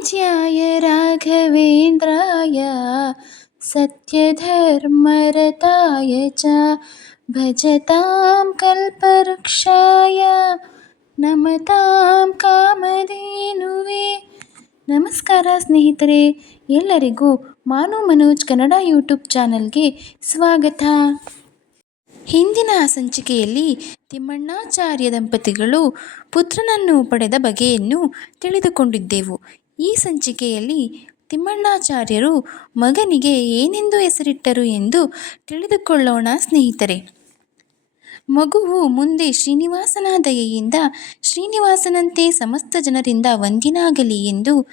पूज्याय राघवेन्द्राय सत्यधर्मरताय च भजतां कल्पवृक्षाय ನಮತಾಂ ಕಾಮಧೇನುವೆ ನಮಸ್ಕಾರ ಸ್ನೇಹಿತರೆ ಎಲ್ಲರಿಗೂ ಮಾನು ಮನೋಜ್ ಕನ್ನಡ ಯೂಟ್ಯೂಬ್ ಚಾನಲ್ಗೆ ಸ್ವಾಗತ ಹಿಂದಿನ ಸಂಚಿಕೆಯಲ್ಲಿ ತಿಮ್ಮಣ್ಣಾಚಾರ್ಯ ದಂಪತಿಗಳು ಪುತ್ರನನ್ನು ಪಡೆದ ಬಗೆಯನ್ನು ತಿಳಿದುಕೊಂಡಿದ್ದೆವು ಈ ಸಂಚಿಕೆಯಲ್ಲಿ ತಿಮ್ಮಣ್ಣಾಚಾರ್ಯರು ಮಗನಿಗೆ ಏನೆಂದು ಹೆಸರಿಟ್ಟರು ಎಂದು ತಿಳಿದುಕೊಳ್ಳೋಣ ಸ್ನೇಹಿತರೆ. ಮಗುವು ಮುಂದೆ ಶ್ರೀನಿವಾಸನ ದಯೆಯಿಂದ ಶ್ರೀನಿವಾಸನಂತೆ ಸಮಸ್ತ ಜನರಿಂದ ವಂದಿನಾಗಲಿ ಎಂದು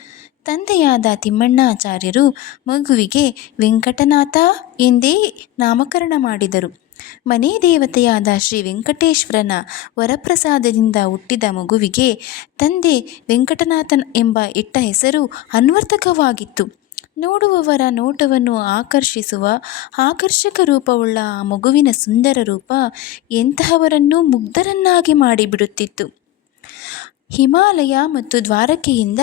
ತಂದೆಯಾದ ತಿಮ್ಮಣ್ಣಾಚಾರ್ಯರು ಮಗುವಿಗೆ ವೆಂಕಟನಾಥ ಎಂದೇ ನಾಮಕರಣ ಮಾಡಿದರು. ಮನೆ ದೇವತೆಯಾದ ಶ್ರೀ ವೆಂಕಟೇಶ್ವರನ ವರಪ್ರಸಾದದಿಂದ ಹುಟ್ಟಿದ ಮಗುವಿಗೆ ತಂದೆ ವೆಂಕಟನಾಥನ್ ಎಂಬ ಇಟ್ಟ ಹೆಸರು ಅನ್ವರ್ಥಕವಾಗಿತ್ತು ನೋಡುವವರ ನೋಟವನ್ನು ಆಕರ್ಷಿಸುವ ಆಕರ್ಷಕ ರೂಪವುಳ್ಳ ಆ ಮಗುವಿನ ಸುಂದರ ರೂಪ ಎಂತಹವರನ್ನೂ ಮುಗ್ಧರನ್ನಾಗಿ ಮಾಡಿಬಿಡುತ್ತಿತ್ತು. ಹಿಮಾಲಯ ಮತ್ತು ದ್ವಾರಕೆಯಿಂದ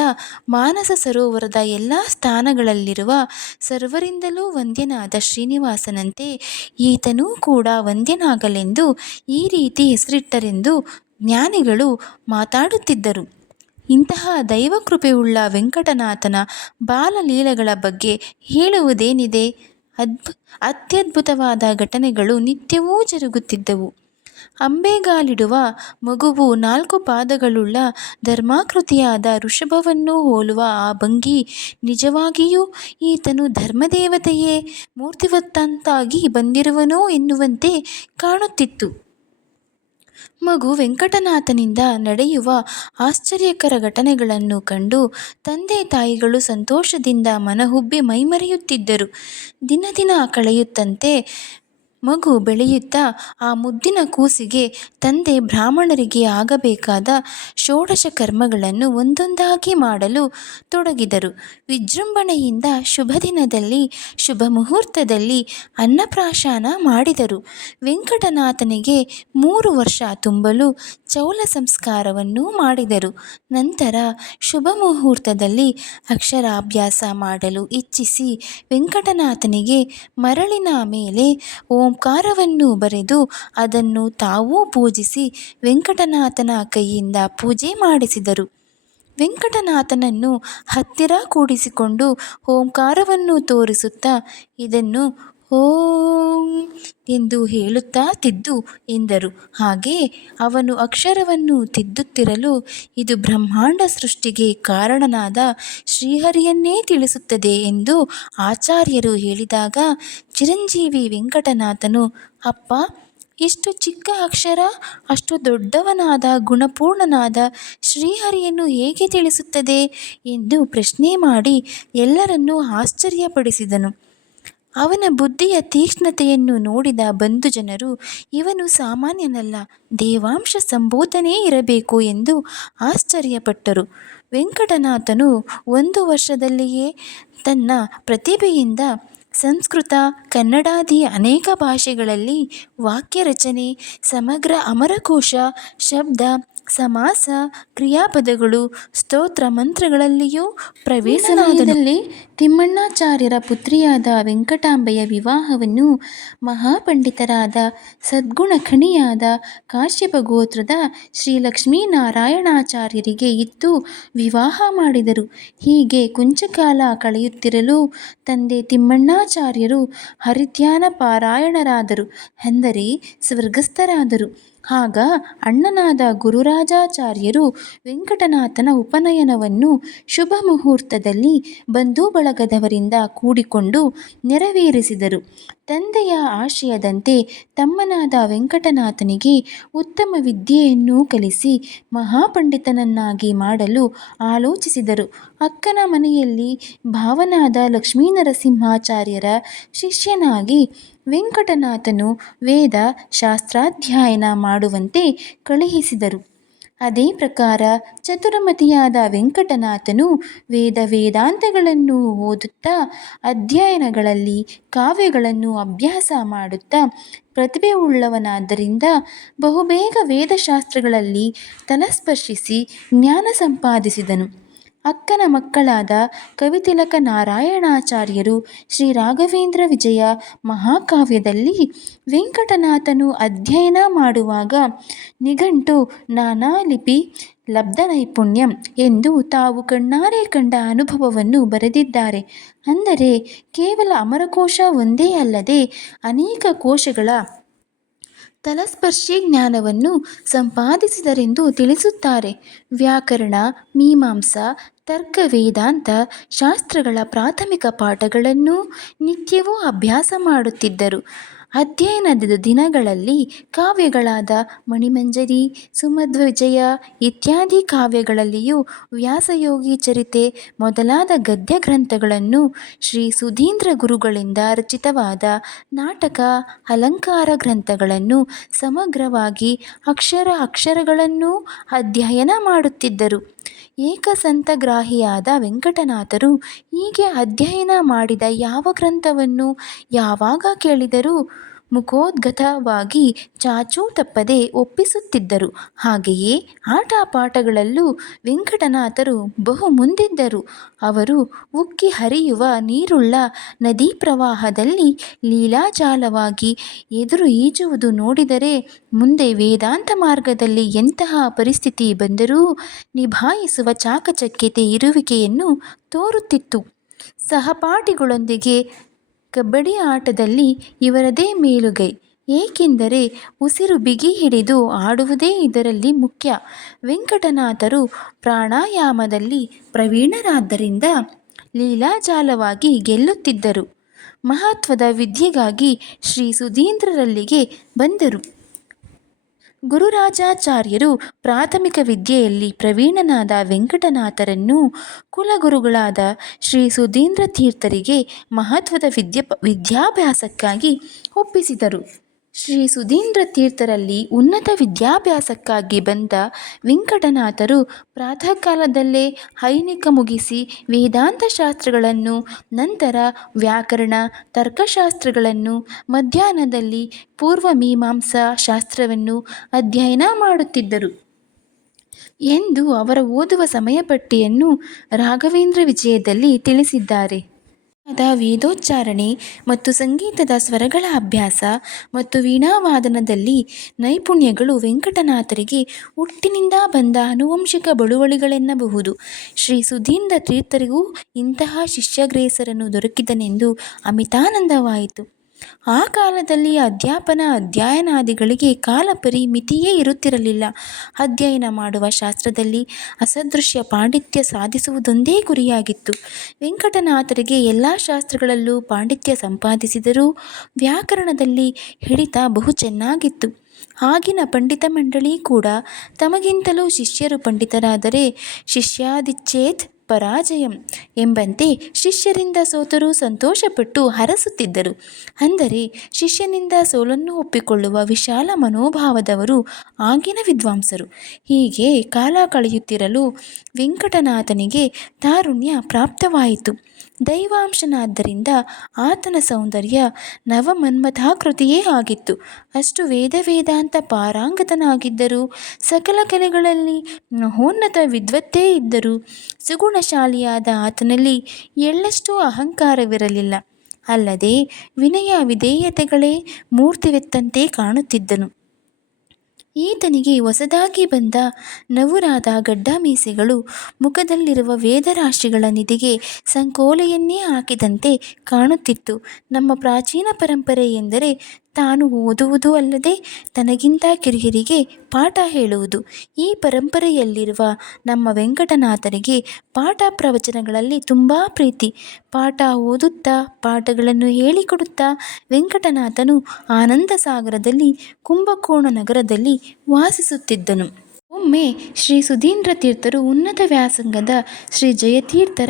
ಮಾನಸ ಸರೋವರದ ಎಲ್ಲ ಸ್ಥಾನಗಳಲ್ಲಿರುವ ಸರ್ವರಿಂದಲೂ ವಂದ್ಯನಾದ ಶ್ರೀನಿವಾಸನಂತೆ ಈತನೂ ಕೂಡ ವಂದ್ಯನಾಗಲೆಂದು ಈ ರೀತಿ ಹೆಸರಿಟ್ಟರೆಂದು ಜ್ಞಾನಿಗಳು ಮಾತಾಡುತ್ತಿದ್ದರು. ಇಂತಹ ದೈವಕೃಪೆಯುಳ್ಳ ವೆಂಕಟನಾಥನ ಬಾಲಲೀಲೆಗಳ ಬಗ್ಗೆ ಹೇಳುವುದೇನಿದೆ? ಅದ್ಭು, ಅತ್ಯದ್ಭುತವಾದ ಘಟನೆಗಳು ನಿತ್ಯವೂ ಜರುಗುತ್ತಿದ್ದವು. ಅಂಬೆಗಾಲಿಡುವ ಮಗುವು ನಾಲ್ಕು ಪಾದಗಳುಳ್ಳ ಧರ್ಮಾಕೃತಿಯಾದ ಋಷಭವನ್ನು ಹೋಲುವ ಆ ಭಂಗಿ ನಿಜವಾಗಿಯೂ ಈತನು ಧರ್ಮದೇವತೆಯೇ, ಮೂರ್ತಿವತ್ತಂತಾಗಿ ಬಂದಿರುವನೋ ಎನ್ನುವಂತೆ ಕಾಣುತ್ತಿತ್ತು. ಮಗು ವೆಂಕಟನಾಥನಿಂದ ನಡೆಯುವ ಆಶ್ಚರ್ಯಕರ ಘಟನೆಗಳನ್ನು ಕಂಡು ತಂದೆ ತಾಯಿಗಳು ಸಂತೋಷದಿಂದ ಮನಹುಬ್ಬಿ ಮೈಮರೆಯುತ್ತಿದ್ದರು. ದಿನ ದಿನ ಕಳೆಯುತ್ತಂತೆ ಮಗು ಬೆಳೆಯುತ್ತಾ ಆ ಮುದ್ದಿನ ಕೂಸಿಗೆ ತಂದೆ ಬ್ರಾಹ್ಮಣರಿಗೆ ಆಗಬೇಕಾದ ಷೋಡಶ ಕರ್ಮಗಳನ್ನು ಒಂದೊಂದಾಗಿ ಮಾಡಲು ತೊಡಗಿದರು. ವಿಜೃಂಭಣೆಯಿಂದ ಶುಭ ದಿನದಲ್ಲಿ, ಶುಭ ಮುಹೂರ್ತದಲ್ಲಿ ಅನ್ನಪ್ರಾಶನ ಮಾಡಿದರು. ವೆಂಕಟನಾಥನಿಗೆ ಮೂರು ವರ್ಷ ತುಂಬಲು ಚೌಲ ಸಂಸ್ಕಾರವನ್ನು ಮಾಡಿದರು. ನಂತರ ಶುಭ ಮುಹೂರ್ತದಲ್ಲಿ ಅಕ್ಷರಾಭ್ಯಾಸ ಮಾಡಲು ಇಚ್ಛಿಸಿ ವೆಂಕಟನಾಥನಿಗೆ ಮರಳಿನ ಮೇಲೆ ಓಂಕಾರವನ್ನು ಬರೆದು ಅದನ್ನು ತಾವೂ ಪೂಜಿಸಿ ವೆಂಕಟನಾಥನ ಕೈಯಿಂದ ಪೂಜೆ ಮಾಡಿಸಿದರು. ವೆಂಕಟನಾಥನನ್ನು ಹತ್ತಿರ ಕೂಡಿಸಿಕೊಂಡು ಓಂಕಾರವನ್ನು ತೋರಿಸುತ್ತಾ ಇದನ್ನು ಓಂ ಎಂದು ಹೇಳುತ್ತಾ ತಿದ್ದು ಎಂದರು. ಹಾಗೆ ಅವನು ಅಕ್ಷರವನ್ನು ತಿದ್ದುತ್ತಿರಲು ಇದು ಬ್ರಹ್ಮಾಂಡ ಸೃಷ್ಟಿಗೆ ಕಾರಣನಾದ ಶ್ರೀಹರಿಯನ್ನೇ ತಿಳಿಸುತ್ತದೆ ಎಂದು ಆಚಾರ್ಯರು ಹೇಳಿದಾಗ ಚಿರಂಜೀವಿ ವೆಂಕಟನಾಥನು, ಅಪ್ಪ, ಇಷ್ಟು ಚಿಕ್ಕ ಅಕ್ಷರ, ಅಷ್ಟು ದೊಡ್ಡವನಾದ, ಗುಣಪೂರ್ಣನಾದ ಶ್ರೀಹರಿಯನ್ನು ಹೇಗೆ ತಿಳಿಸುತ್ತದೆ? ಎಂದು ಪ್ರಶ್ನೆ ಮಾಡಿ ಎಲ್ಲರನ್ನೂ ಆಶ್ಚರ್ಯಪಡಿಸಿದನು. ಅವನ ಬುದ್ಧಿಯ ತೀಕ್ಷ್ಣತೆಯನ್ನು ನೋಡಿದ ಬಂಧು ಜನರು, ಇವನು ಸಾಮಾನ್ಯನಲ್ಲ, ದೇವಾಂಶ ಸಂಬೋಧನೆಯೇ ಇರಬೇಕು ಎಂದು ಆಶ್ಚರ್ಯಪಟ್ಟರು. ವೆಂಕಟನಾಥನು ಒಂದು ವರ್ಷದಲ್ಲಿಯೇ ತನ್ನ ಪ್ರತಿಭೆಯಿಂದ ಸಂಸ್ಕೃತ, ಕನ್ನಡಾದಿ ಅನೇಕ ಭಾಷೆಗಳಲ್ಲಿ ವಾಕ್ಯ ರಚನೆ ಸಮಗ್ರ ಅಮರಕೋಶ, ಶಬ್ದ ಸಮಾಸ ಕ್ರಿಯಾಪದಗಳು ಸ್ತೋತ್ರ ಮಂತ್ರಗಳಲ್ಲಿಯೂ ಪ್ರವೇಶನಾದಲ್ಲಿ ತಿಮ್ಮಣ್ಣಾಚಾರ್ಯರ ಪುತ್ರಿಯಾದ ವೆಂಕಟಾಂಬೆಯ ವಿವಾಹವನ್ನು ಮಹಾಪಂಡಿತರಾದ ಸದ್ಗುಣಖಣಿಯಾದ ಕಾಶ್ಯಪ ಗೋತ್ರದ ಶ್ರೀ ಲಕ್ಷ್ಮೀನಾರಾಯಣಾಚಾರ್ಯರಿಗೆ ಇತ್ತು ವಿವಾಹ ಮಾಡಿದರು. ಹೀಗೆ ಕುಂಚಕಾಲ ಕಳೆಯುತ್ತಿರಲು ತಂದೆ ತಿಮ್ಮಣ್ಣಾಚಾರ್ಯರು ಹರಿಧ್ಯಾನ ಪಾರಾಯಣರಾದರು ಅಂದರೆ ಸ್ವರ್ಗಸ್ಥರಾದರು. ಆಗ ಅಣ್ಣನಾದ ಗುರುರಾಜಾಚಾರ್ಯರು ವೆಂಕಟನಾಥನ ಉಪನಯನವನ್ನು ಶುಭ ಮುಹೂರ್ತದಲ್ಲಿ ಬಂಧು ಬಳಗದವರಿಂದ ಕೂಡಿಕೊಂಡು ನೆರವೇರಿಸಿದರು. ತಂದೆಯ ಆಶಯದಂತೆ ತಮ್ಮನಾದ ವೆಂಕಟನಾಥನಿಗೆ ಉತ್ತಮ ವಿದ್ಯೆಯನ್ನು ಕಲಿಸಿ ಮಹಾಪಂಡಿತನನ್ನಾಗಿ ಮಾಡಲು ಆಲೋಚಿಸಿದರು. ಅಕ್ಕನ ಮನೆಯಲ್ಲಿ ಭಾವನಾದ ಲಕ್ಷ್ಮೀನರಸಿಂಹಾಚಾರ್ಯರ ಶಿಷ್ಯನಾಗಿ ವೆಂಕಟನಾಥನು ವೇದ ಶಾಸ್ತ್ರಾಧ್ಯಯನ ಮಾಡುವಂತೆ ಕಳುಹಿಸಿದರು. ಅದೇ ಪ್ರಕಾರ ಚತುರಮತಿಯಾದ ವೆಂಕಟನಾಥನು ವೇದ ವೇದಾಂತಗಳನ್ನು ಓದುತ್ತಾ ಅಧ್ಯಯನಗಳಲ್ಲಿ ಕಾವ್ಯಗಳನ್ನು ಅಭ್ಯಾಸ ಮಾಡುತ್ತಾ ಪ್ರತಿಭೆ ಉಳ್ಳವನಾದ್ದರಿಂದ ಬಹುಬೇಗ ವೇದಶಾಸ್ತ್ರಗಳಲ್ಲಿ ತಲಸ್ಪರ್ಶಿಸಿ ಜ್ಞಾನ ಸಂಪಾದಿಸಿದನು. ಅಕ್ಕನ ಮಕ್ಕಳಾದ ಕವಿತಿಲಕ ನಾರಾಯಣಾಚಾರ್ಯರು ಶ್ರೀ ರಾಘವೇಂದ್ರ ವಿಜಯ ಮಹಾಕಾವ್ಯದಲ್ಲಿ ವೆಂಕಟನಾಥನು ಅಧ್ಯಯನ ಮಾಡುವಾಗ ನಿಘಂಟು ನಾನಾಲಿಪಿ ಲಬ್ಧನೈಪುಣ್ಯಂ ಎಂದು ತಾವು ಕಣ್ಣಾರೆ ಕಂಡ ಅನುಭವವನ್ನು ಬರೆದಿದ್ದಾರೆ. ಅಂದರೆ ಕೇವಲ ಅಮರಕೋಶ ಒಂದೇ ಅಲ್ಲದೆ ಅನೇಕ ಕೋಶಗಳ ತಲಸ್ಪರ್ಶಿ ಜ್ಞಾನವನ್ನು ಸಂಪಾದಿಸಿದರೆಂದು ತಿಳಿಸುತ್ತಾರೆ. ವ್ಯಾಕರಣ, ಮೀಮಾಂಸಾ, ತರ್ಕ ವೇದಾಂತ ಶಾಸ್ತ್ರಗಳ ಪ್ರಾಥಮಿಕ ಪಾಠಗಳನ್ನು ನಿತ್ಯವೂ ಅಭ್ಯಾಸ ಮಾಡುತ್ತಿದ್ದರು. ಅಧ್ಯಯನದ ದಿನಗಳಲ್ಲಿ ಕಾವ್ಯಗಳಾದ ಮಣಿಮಂಜರಿ, ಸುಮಧ್ವಜಯ ಇತ್ಯಾದಿ ಕಾವ್ಯಗಳಲ್ಲಿಯೂ ವ್ಯಾಸಯೋಗಿ ಚರಿತೆ ಮೊದಲಾದ ಗದ್ಯ ಗ್ರಂಥಗಳನ್ನು ಶ್ರೀ ಸುಧೀಂದ್ರ ಗುರುಗಳಿಂದ ರಚಿತವಾದ ನಾಟಕ, ಅಲಂಕಾರ ಗ್ರಂಥಗಳನ್ನು ಸಮಗ್ರವಾಗಿ ಅಕ್ಷರ ಅಕ್ಷರಗಳನ್ನೂ ಅಧ್ಯಯನ ಮಾಡುತ್ತಿದ್ದರು. ಏಕಸಂಥಗ್ರಾಹಿಯಾದ ವೆಂಕಟನಾಥರು ಹೀಗೆ ಅಧ್ಯಯನ ಮಾಡಿದ ಯಾವ ಗ್ರಂಥವನ್ನು ಯಾವಾಗ ಕೇಳಿದರೂ? ಮುಖೋದ್ಗತವಾಗಿ ಚಾಚೂ ತಪ್ಪದೆ ಒಪ್ಪಿಸುತ್ತಿದ್ದರು. ಹಾಗೆಯೇ ಆಟ ಪಾಠಗಳಲ್ಲೂ ವೆಂಕಟನಾಥರು ಬಹು ಮುಂದಿದ್ದರು. ಅವರು ಉಕ್ಕಿ ಹರಿಯುವ ನೀರುಳ್ಳ ನದಿ ಪ್ರವಾಹದಲ್ಲಿ ಲೀಲಾಜಾಲವಾಗಿ ಎದುರು ಈಜುವುದು ನೋಡಿದರೆ ಮುಂದೆ ವೇದಾಂತ ಮಾರ್ಗದಲ್ಲಿ ಎಂತಹ ಪರಿಸ್ಥಿತಿ ಬಂದರೂ ನಿಭಾಯಿಸುವ ಚಾಕಚಕ್ಯತೆ ಇರುವಿಕೆಯನ್ನು ತೋರುತ್ತಿತ್ತು. ಸಹಪಾಠಿಗಳೊಂದಿಗೆ ಕಬಡ್ಡಿ ಆಟದಲ್ಲಿ ಇವರದೇ ಮೇಲುಗೈ. ಏಕೆಂದರೆ ಉಸಿರು ಬಿಗಿ ಹಿಡಿದು ಆಡುವುದೇ ಇದರಲ್ಲಿ ಮುಖ್ಯ. ವೆಂಕಟನಾಥರು ಪ್ರಾಣಾಯಾಮದಲ್ಲಿ ಪ್ರವೀಣರಾದ್ದರಿಂದ ಲೀಲಾಜಾಲವಾಗಿ ಗೆಲ್ಲುತ್ತಿದ್ದರು. ಮಹತ್ವದ ವಿದ್ಯೆಗಾಗಿ ಶ್ರೀ ಸುಧೀಂದ್ರರಲ್ಲಿಗೆ ಬಂದರು. ಗುರುರಾಜಾಚಾರ್ಯರು ಪ್ರಾಥಮಿಕ ವಿದ್ಯೆಯಲ್ಲಿ ಪ್ರವೀಣನಾದ ವೆಂಕಟನಾಥರನ್ನು ಕುಲಗುರುಗಳಾದ ಶ್ರೀ ಸುಧೀಂದ್ರ ತೀರ್ಥರಿಗೆ ಮಹತ್ವದ ವಿದ್ಯಾಭ್ಯಾಸಕ್ಕಾಗಿ ಒಪ್ಪಿಸಿದರು. ಶ್ರೀ ಸುಧೀಂದ್ರ ತೀರ್ಥರಲ್ಲಿ ಉನ್ನತ ವಿದ್ಯಾಭ್ಯಾಸಕ್ಕಾಗಿ ಬಂದ ವೆಂಕಟನಾಥರು ಪ್ರಾತಃಕಾಲದಲ್ಲೇ ಹೈನಿಕ ಮುಗಿಸಿ ವೇದಾಂತ ಶಾಸ್ತ್ರಗಳನ್ನು ನಂತರ ವ್ಯಾಕರಣ, ತರ್ಕಶಾಸ್ತ್ರಗಳನ್ನು ಮಧ್ಯಾಹ್ನದಲ್ಲಿ ಪೂರ್ವ ಮೀಮಾಂಸಾ ಶಾಸ್ತ್ರವನ್ನು ಅಧ್ಯಯನ ಮಾಡುತ್ತಿದ್ದರು. ಎಂದು ಅವರ ಓದುವ ಸಮಯಪಟ್ಟಿಯನ್ನು ರಾಘವೇಂದ್ರ ವಿಜಯದಲ್ಲಿ ತಿಳಿಸಿದ್ದಾರೆ. ವೇದದ ವೇದೋಚ್ಚಾರಣೆ ಮತ್ತು ಸಂಗೀತದ ಸ್ವರಗಳ ಅಭ್ಯಾಸ ಮತ್ತು ವೀಣಾವಾದನದಲ್ಲಿ ನೈಪುಣ್ಯಗಳು ವೆಂಕಟನಾಥರಿಗೆ ಹುಟ್ಟಿನಿಂದ ಬಂದ ಆನುವಂಶಿಕ ಬಳುವಳಿಗಳೆನ್ನಬಹುದು. ಶ್ರೀ ಸುಧೀಂದ್ರ ತೀರ್ಥರಿಗೂ ಇಂತಹ ಶಿಷ್ಯಗ್ರೇಸರನ್ನು ದೊರಕಿದನೆಂದು ಅಮಿತಾನಂದವಾಯಿತು. ಆ ಕಾಲದಲ್ಲಿ ಅಧ್ಯಾಪನ ಅಧ್ಯಯನಾದಿಗಳಿಗೆ ಕಾಲಪರಿಮಿತಿಯೇ ಇರುತ್ತಿರಲಿಲ್ಲ. ಅಧ್ಯಯನ ಮಾಡುವ ಶಾಸ್ತ್ರದಲ್ಲಿ ಅಸದೃಶ್ಯ ಪಾಂಡಿತ್ಯ ಸಾಧಿಸುವುದೊಂದೇ ಗುರಿಯಾಗಿತ್ತು. ವೆಂಕಟನಾಥರಿಗೆ ಎಲ್ಲ ಶಾಸ್ತ್ರಗಳಲ್ಲೂ ಪಾಂಡಿತ್ಯ ಸಂಪಾದಿಸಿದರೂ ವ್ಯಾಕರಣದಲ್ಲಿ ಹಿಡಿತ ಬಹು ಚೆನ್ನಾಗಿತ್ತು. ಆಗಿನ ಪಂಡಿತ ಮಂಡಳಿ ಕೂಡ ತಮಗಿಂತಲೂ ಶಿಷ್ಯರು ಪಂಡಿತರಾದರೆ ಶಿಷ್ಯಾದಿಚ್ಛೇತ್ ಪರಾಜಯಂ ಎಂಬಂತೆ ಶಿಷ್ಯರಿಂದ ಸೋತರೂ ಸಂತೋಷಪಟ್ಟು ಹರಸುತ್ತಿದ್ದರು. ಅಂದರೆ ಶಿಷ್ಯನಿಂದ ಸೋಲನ್ನು ಒಪ್ಪಿಕೊಳ್ಳುವ ವಿಶಾಲ ಮನೋಭಾವದವರು ಆಗಿನ ವಿದ್ವಾಂಸರು. ಹೀಗೆ ಕಾಲ ಕಳೆಯುತ್ತಿರಲು ವೆಂಕಟನಾಥನಿಗೆ ತಾರುಣ್ಯ ಪ್ರಾಪ್ತವಾಯಿತು. ದೈವಾಂಶನಾದ್ದರಿಂದ ಆತನ ಸೌಂದರ್ಯ ನವಮನ್ಮಥಾಕೃತಿಯೇ ಆಗಿತ್ತು. ಅಷ್ಟು ವೇದ ವೇದಾಂತ ಪಾರಾಂಗತನಾಗಿದ್ದರೂ ಸಕಲ ಕಲೆಗಳಲ್ಲಿ ಮಹೋನ್ನತ ವಿದ್ವತ್ತೇ ಇದ್ದರೂ ಸುಗುಣಶಾಲಿಯಾದ ಆತನಲ್ಲಿ ಎಳ್ಳಷ್ಟು ಅಹಂಕಾರವಿರಲಿಲ್ಲ. ಅಲ್ಲದೆ ವಿನಯ ವಿಧೇಯತೆಗಳೇ ಮೂರ್ತಿವೆತ್ತಂತೆ ಕಾಣುತ್ತಿದ್ದನು. ಈತನಿಗೆ ಹೊಸದಾಗಿ ಬಂದ ನವುರಾದ ಗಡ್ಡಮೀಸೆಗಳು ಮುಖದಲ್ಲಿರುವ ವೇದರಾಶಿಗಳ ನಿಧಿಗೆ ಸಂಕೋಲೆಯನ್ನೇ ಹಾಕಿದಂತೆ ಕಾಣುತ್ತಿತ್ತು. ನಮ್ಮ ಪ್ರಾಚೀನ ಪರಂಪರೆ ಎಂದರೆ ತಾನು ಓದುವುದು ಅಲ್ಲದೆ ತನಗಿಂತ ಕಿರಿಯರಿಗೆ ಪಾಠ ಹೇಳುವುದು. ಈ ಪರಂಪರೆಯಲ್ಲಿರುವ ನಮ್ಮ ವೆಂಕಟನಾಥರಿಗೆ ಪಾಠ ಪ್ರವಚನಗಳಲ್ಲಿ ತುಂಬ ಪ್ರೀತಿ. ಪಾಠ ಓದುತ್ತಾ, ಪಾಠಗಳನ್ನು ಹೇಳಿಕೊಡುತ್ತಾ ವೆಂಕಟನಾಥನು ಆನಂದಸಾಗರದಲ್ಲಿ, ಕುಂಭಕೋಣ ನಗರದಲ್ಲಿ ವಾಸಿಸುತ್ತಿದ್ದನು. ಒಮ್ಮೆ ಶ್ರೀ ಸುಧೀಂದ್ರ ತೀರ್ಥರು ಉನ್ನತ ವ್ಯಾಸಂಗದ ಶ್ರೀ ಜಯತೀರ್ಥರ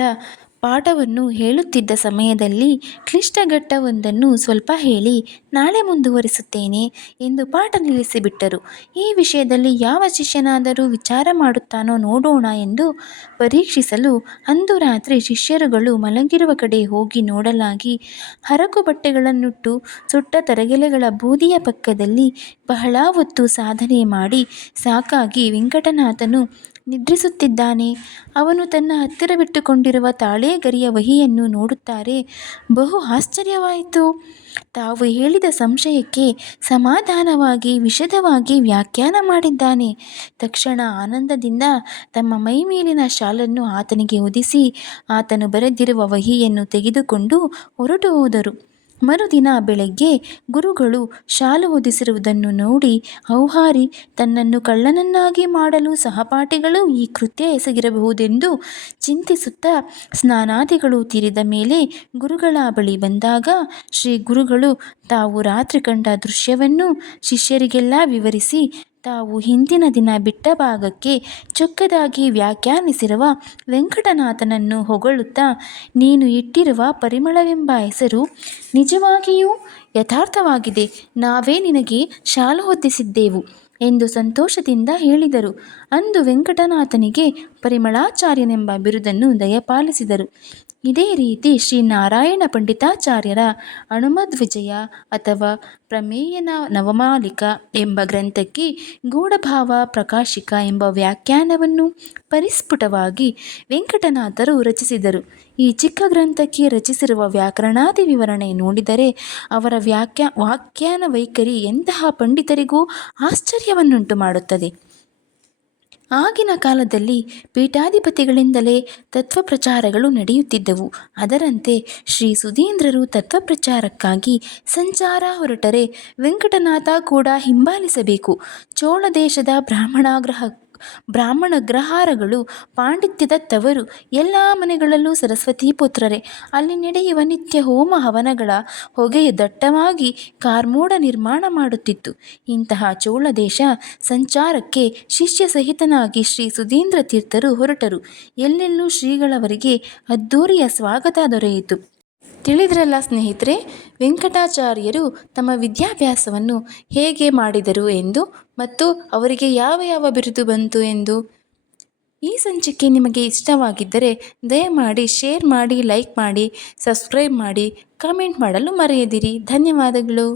ಪಾಠವನ್ನು ಹೇಳುತ್ತಿದ್ದ ಸಮಯದಲ್ಲಿ ಕ್ಲಿಷ್ಟಘಟ್ಟವೊಂದನ್ನು ಸ್ವಲ್ಪ ಹೇಳಿ ನಾಳೆ ಮುಂದುವರಿಸುತ್ತೇನೆ ಎಂದು ಪಾಠ ನಿಲ್ಲಿಸಿಬಿಟ್ಟರು. ಈ ವಿಷಯದಲ್ಲಿ ಯಾವ ಶಿಷ್ಯನಾದರೂ ವಿಚಾರ ಮಾಡುತ್ತಾನೋ ನೋಡೋಣ ಎಂದು ಪರೀಕ್ಷಿಸಲು ಅಂದು ರಾತ್ರಿ ಶಿಷ್ಯರುಗಳು ಮಲಗಿರುವ ಕಡೆ ಹೋಗಿ ನೋಡಲಾಗಿ ಹರಕು ಬಟ್ಟೆಗಳನ್ನುಟ್ಟು ಸುಟ್ಟ ತರಗೆಲೆಗಳ ಬೂದಿಯ ಪಕ್ಕದಲ್ಲಿ ಬಹಳ ಹೊತ್ತು ಸಾಧನೆ ಮಾಡಿ ಸಾಕಾಗಿ ವೆಂಕಟನಾಥನು ನಿದ್ರಿಸುತ್ತಿದ್ದಾನೆ. ಅವನು ತನ್ನ ಹತ್ತಿರವಿಟ್ಟುಕೊಂಡಿರುವ ತಾಳೆಗರಿಯ ವಹಿಯನ್ನು ನೋಡುತ್ತಾರೆ. ಬಹು ಆಶ್ಚರ್ಯವಾಯಿತು. ತಾವು ಹೇಳಿದ ಸಂಶಯಕ್ಕೆ ಸಮಾಧಾನವಾಗಿ ವಿಶದವಾಗಿ ವ್ಯಾಖ್ಯಾನ ಮಾಡಿದ್ದಾನೆ. ತಕ್ಷಣ ಆನಂದದಿಂದ ತಮ್ಮ ಮೈಮೇಲಿನ ಶಾಲನ್ನು ಆತನಿಗೆ ಹೊದಿಸಿ, ಆತನು ಬರೆದಿರುವ ವಹಿಯನ್ನು ತೆಗೆದುಕೊಂಡು ಹೊರಟು ಹೋದರು. ಮರುದಿನ ಬೆಳಗ್ಗೆ ಗುರುಗಳು ಶಾಲು ಹೊದಿಸಿರುವುದನ್ನು ನೋಡಿ ಔಹಾರಿ ತನ್ನನ್ನು ಕಳ್ಳನನ್ನಾಗಿ ಮಾಡಲು ಸಹಪಾಠಿಗಳು ಈ ಕೃತ್ಯ ಎಸಗಿರಬಹುದೆಂದು ಚಿಂತಿಸುತ್ತಾ ಸ್ನಾನಾದಿಗಳು ತೀರಿದ ಮೇಲೆ ಗುರುಗಳ ಬಳಿ ಬಂದಾಗ ಶ್ರೀ ಗುರುಗಳು ತಾವು ರಾತ್ರಿ ಕಂಡ ದೃಶ್ಯವನ್ನು ಶಿಷ್ಯರಿಗೆಲ್ಲ ವಿವರಿಸಿ ತಾವು ಹಿಂದಿನ ದಿನ ಬಿಟ್ಟ ಭಾಗಕ್ಕೆ ಚೊಕ್ಕದಾಗಿ ವ್ಯಾಖ್ಯಾನಿಸಿರುವ ವೆಂಕಟನಾಥನನ್ನು ಹೊಗಳುತ್ತಾ, ನೀನು ಇಟ್ಟಿರುವ ಪರಿಮಳವೆಂಬ ಹೆಸರು ನಿಜವಾಗಿಯೂ ಯಥಾರ್ಥವಾಗಿದೆ. ನಾವೇ ನಿನಗೆ ಶಾಲು ಹೊದ್ದಿಸಿದ್ದೆವು ಎಂದು ಸಂತೋಷದಿಂದ ಹೇಳಿದರು. ಅಂದು ವೆಂಕಟನಾಥನಿಗೆ ಪರಿಮಳಾಚಾರ್ಯನೆಂಬ ಬಿರುದನ್ನು ದಯಪಾಲಿಸಿದರು. ಇದೇ ರೀತಿ ಶ್ರೀ ನಾರಾಯಣ ಪಂಡಿತಾಚಾರ್ಯರ ಅಣುಮದ್ವಿಜಯ ಅಥವಾ ಪ್ರಮೇಯನ ನವಮಾಲಿಕ ಎಂಬ ಗ್ರಂಥಕ್ಕೆ ಗೂಢಭಾವ ಪ್ರಕಾಶಿಕ ಎಂಬ ವ್ಯಾಖ್ಯಾನವನ್ನು ಪರಿಸ್ಫುಟವಾಗಿ ವೆಂಕಟನಾಥರು ರಚಿಸಿದರು. ಈ ಚಿಕ್ಕ ಗ್ರಂಥಕ್ಕೆ ರಚಿಸಿರುವ ವ್ಯಾಕರಣಾದಿ ವಿವರಣೆ ನೋಡಿದರೆ ಅವರ ವ್ಯಾಖ್ಯಾ, ವ್ಯಾಖ್ಯಾನ ವೈಖರಿ ಎಂತಹ ಪಂಡಿತರಿಗೂ ಆಶ್ಚರ್ಯವನ್ನುಂಟು ಮಾಡುತ್ತದೆ. ಆಗಿನ ಕಾಲದಲ್ಲಿ ಪೀಠಾಧಿಪತಿಗಳಿಂದಲೇ ತತ್ವಪ್ರಚಾರಗಳು ನಡೆಯುತ್ತಿದ್ದವು. ಅದರಂತೆ ಶ್ರೀ ಸುಧೀಂದ್ರರು ತತ್ವಪ್ರಚಾರಕ್ಕಾಗಿ ಸಂಚಾರ ಹೊರಟರೆ ವೆಂಕಟನಾಥ ಕೂಡ ಹಿಂಬಾಲಿಸಬೇಕು. ಚೋಳ ದೇಶದ ಬ್ರಾಹ್ಮಣಾಗ್ರಹ ಬ್ರಾಹ್ಮಣಗ್ರಹಾರಗಳು ಪಾಂಡಿತ್ಯದ ತವರು, ಎಲ್ಲ ಮನೆಗಳಲ್ಲೂ ಸರಸ್ವತಿ ಪುತ್ರರೇ, ಅಲ್ಲಿ ನಡೆಯುವ ನಿತ್ಯ ಹೋಮ ಹವನಗಳ ಹೊಗೆಯು ದಟ್ಟವಾಗಿ ಕಾರ್ಮೋಡ ನಿರ್ಮಾಣ ಮಾಡುತ್ತಿತ್ತು. ಇಂತಹ ಚೋಳ ದೇಶ ಸಂಚಾರಕ್ಕೆ ಶಿಷ್ಯ ಸಹಿತನಾಗಿ ಶ್ರೀ ಸುಧೀಂದ್ರ ತೀರ್ಥರು ಹೊರಟರು. ಎಲ್ಲೆಲ್ಲೂ ಶ್ರೀಗಳವರಿಗೆ ಅದ್ಧೂರಿಯ ಸ್ವಾಗತ ದೊರೆಯಿತು. ತಿಳಿದ್ರಲ್ಲ ಸ್ನೇಹಿತರೆ, ವೆಂಕಟಾಚಾರ್ಯರು ತಮ್ಮ ವಿದ್ಯಾಭ್ಯಾಸವನ್ನು ಹೇಗೆ ಮಾಡಿದರು ಎಂದು ಮತ್ತು ಅವರಿಗೆ ಯಾವ ಯಾವ ಬಿರುದು ಬಂತು ಎಂದು? ಈ ಸಂಚಿಕೆ ನಿಮಗೆ ಇಷ್ಟವಾಗಿದ್ದರೆ ದಯಮಾಡಿ ಶೇರ್ ಮಾಡಿ, ಲೈಕ್ ಮಾಡಿ, ಸಬ್ಸ್ಕ್ರೈಬ್ ಮಾಡಿ, ಕಮೆಂಟ್ ಮಾಡಲು ಮರೆಯದಿರಿ. ಧನ್ಯವಾದಗಳು.